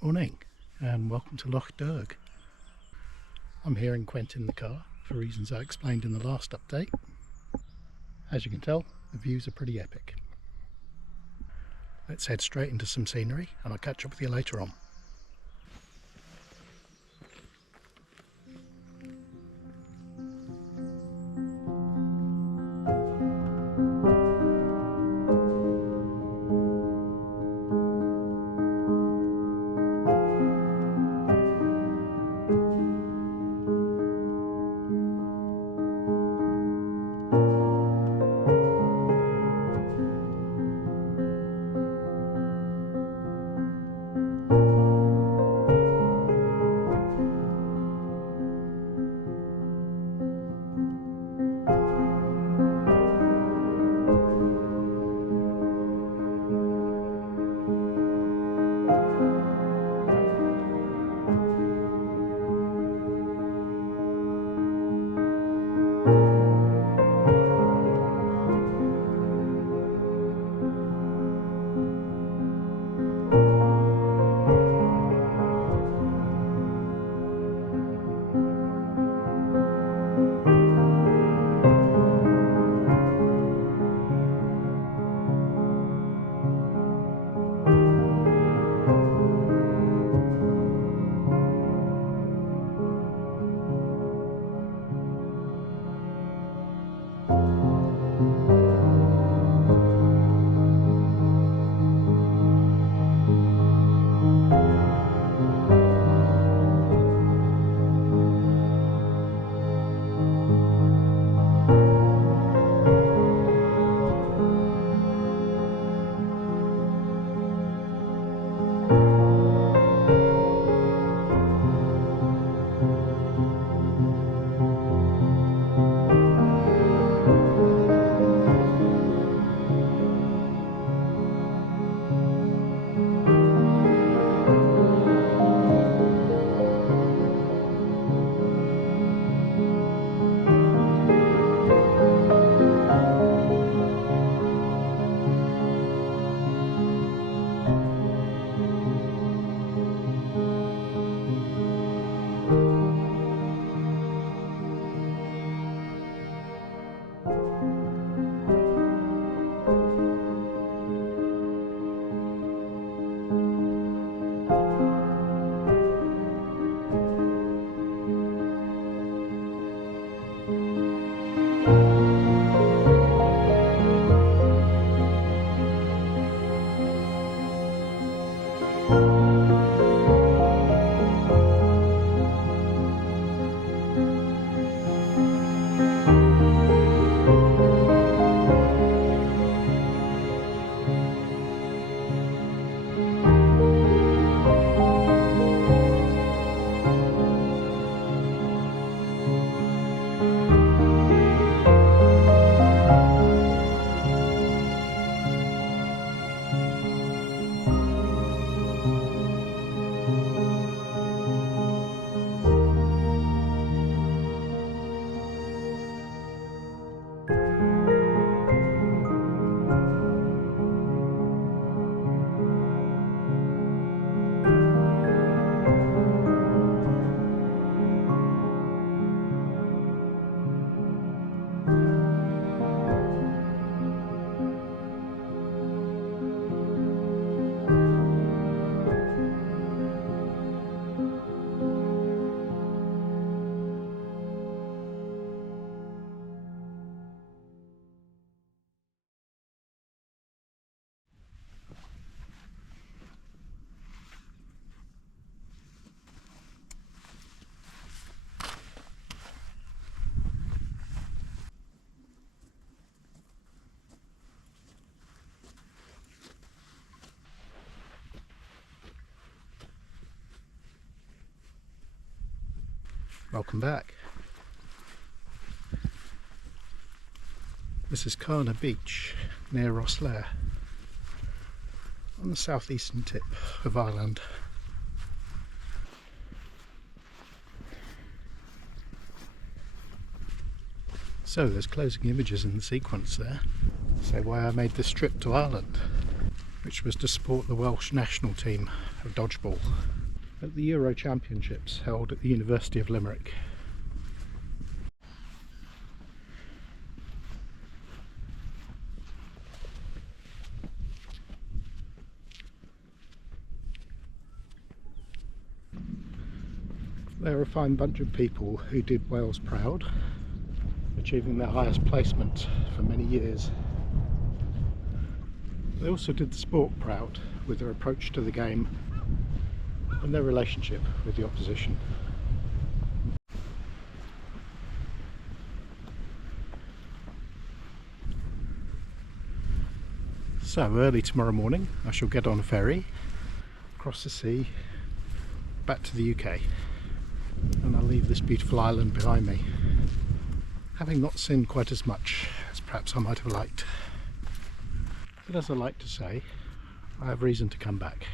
Morning and welcome to Loch Derg. I'm here in Quent in the car for reasons I explained in the last update. As you can tell, the views are pretty epic. Let's head straight into some scenery and I'll catch up with you later on. Welcome back. This is Carna Beach near Rosslare on the southeastern tip of Ireland. So there's closing images in the sequence there. Say why I made this trip to Ireland. which was to support the Welsh national team of dodgeball at the Euro Championships held at the University of Limerick. They're a fine bunch of people who did Wales proud, achieving their highest placement for many years. They also did the sport proud with their approach to the game and their relationship with the opposition. So early tomorrow morning I shall get on a ferry across the sea back to the UK, and I'll leave this beautiful island behind me, having not seen quite as much as perhaps I might have liked. But as I like to say, I have reason to come back.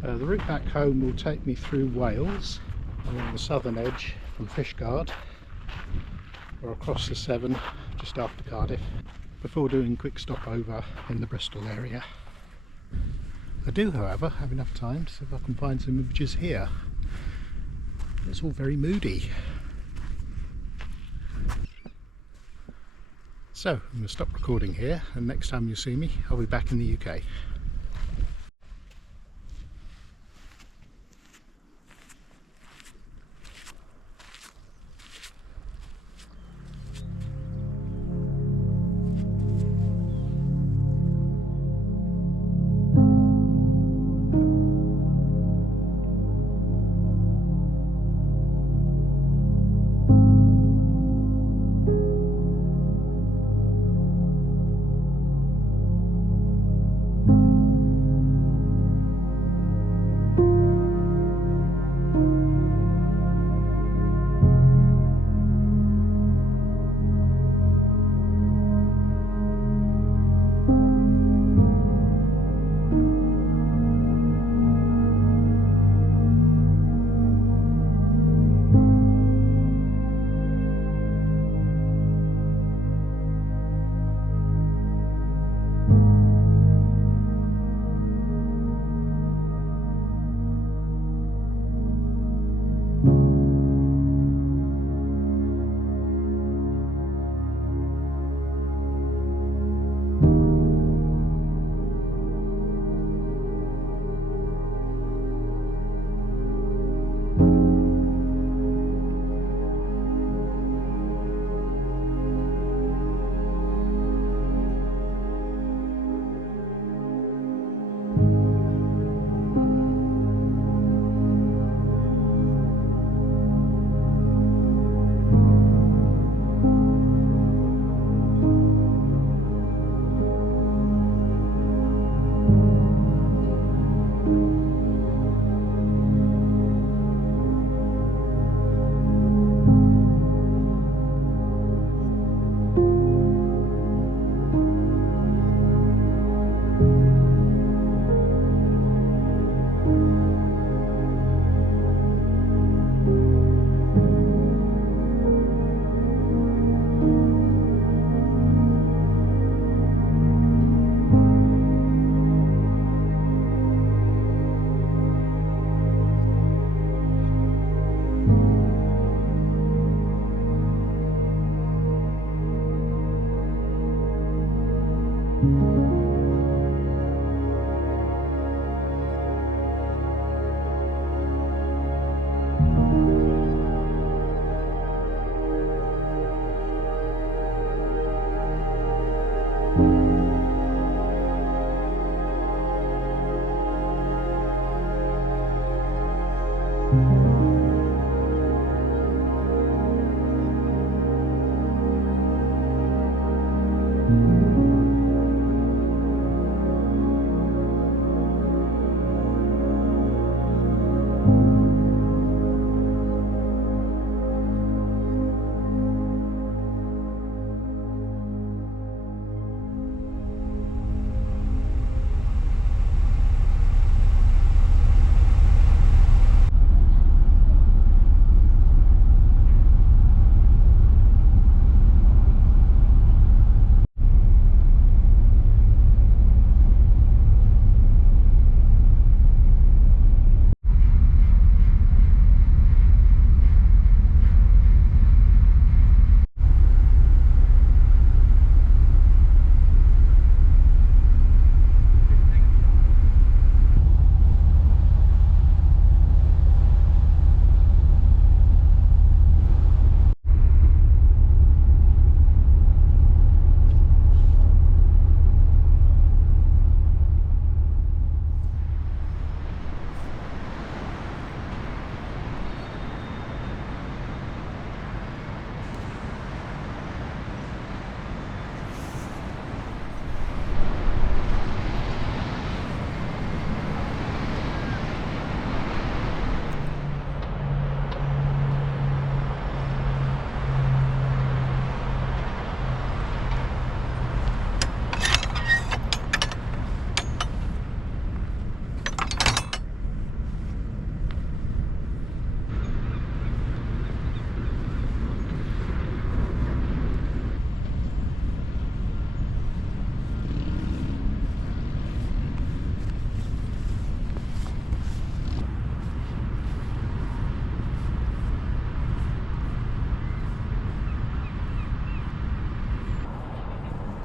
The route back home will take me through Wales along the southern edge from Fishguard or across the Severn just after Cardiff, before doing a quick stopover in the Bristol area. I do, however, have enough time to see if I can find some images here. It's all very moody. So I'm going to stop recording here, and next time you see me I'll be back in the UK.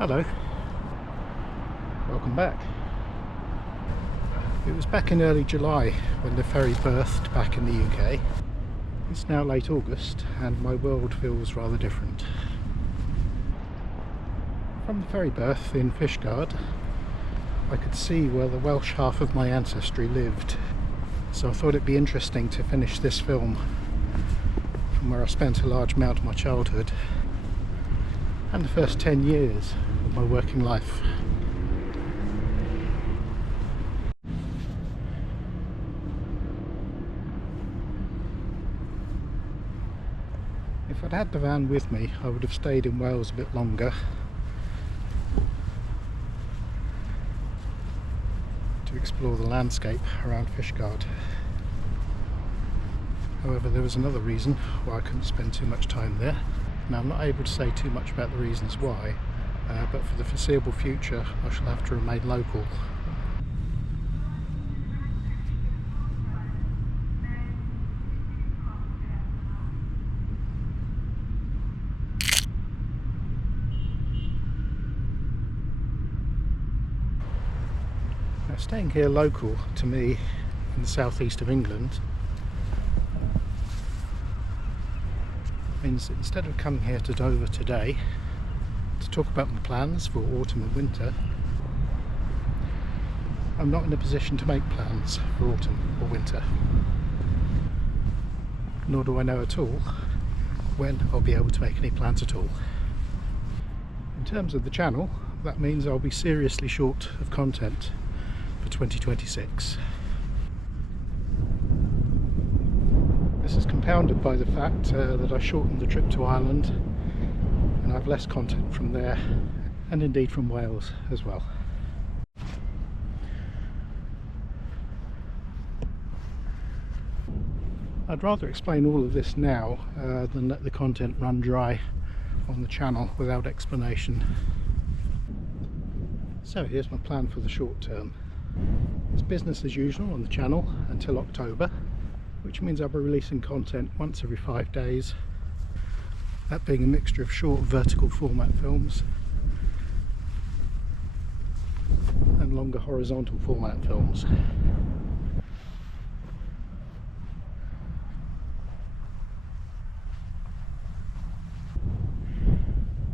Hello, welcome back. It was back in early July when the ferry berthed back in the UK. It's now late August and my world feels rather different. From the ferry berth in Fishguard, I could see where the Welsh half of my ancestry lived. So I thought it'd be interesting to finish this film from where I spent a large amount of my childhood and the first 10 years of my working life. If I'd had the van with me, I would have stayed in Wales a bit longer to explore the landscape around Fishguard. However, there was another reason why I couldn't spend too much time there. Now, I'm not able to say too much about the reasons why, but for the foreseeable future I shall have to remain local. Now, staying here local to me in the southeast of England means that instead of coming here to Dover today to talk about my plans for autumn and winter, I'm not in a position to make plans for autumn or winter. Nor do I know at all when I'll be able to make any plans at all. In terms of the channel, that means I'll be seriously short of content for 2026. This is compounded by the fact that I shortened the trip to Ireland and I've less content from there, and indeed from Wales as well. I'd rather explain all of this now than let the content run dry on the channel without explanation. So here's my plan for the short term. It's business as usual on the channel until October, which means I'll be releasing content once every 5 days, that being a mixture of short vertical format films and longer horizontal format films.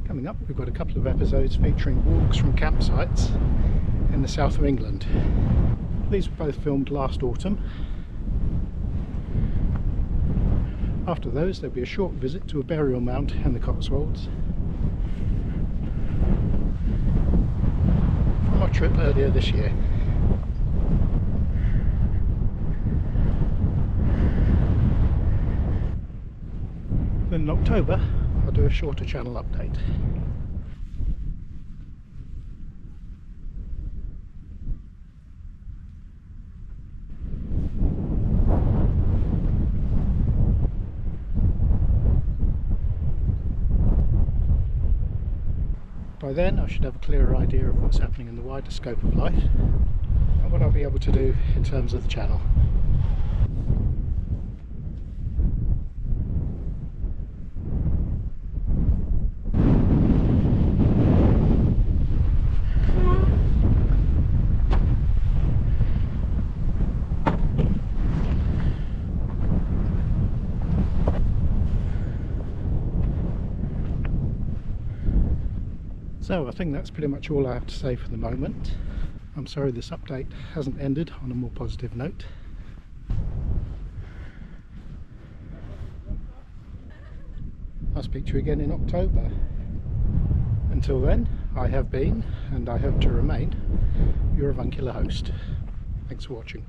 Coming up, we've got a couple of episodes featuring walks from campsites in the south of England. These were both filmed last autumn. After those, there'll be a short visit to a burial mound in the Cotswolds from our trip earlier this year. Then in October, I'll do a shorter channel update. By then I should have a clearer idea of what's happening in the wider scope of life and what I'll be able to do in terms of the channel. So I think that's pretty much all I have to say for the moment. I'm sorry this update hasn't ended on a more positive note. I'll speak to you again in October. Until then, I have been, and I hope to remain, your avuncular host. Thanks for watching.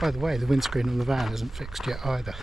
By the way, the windscreen on the van isn't fixed yet either.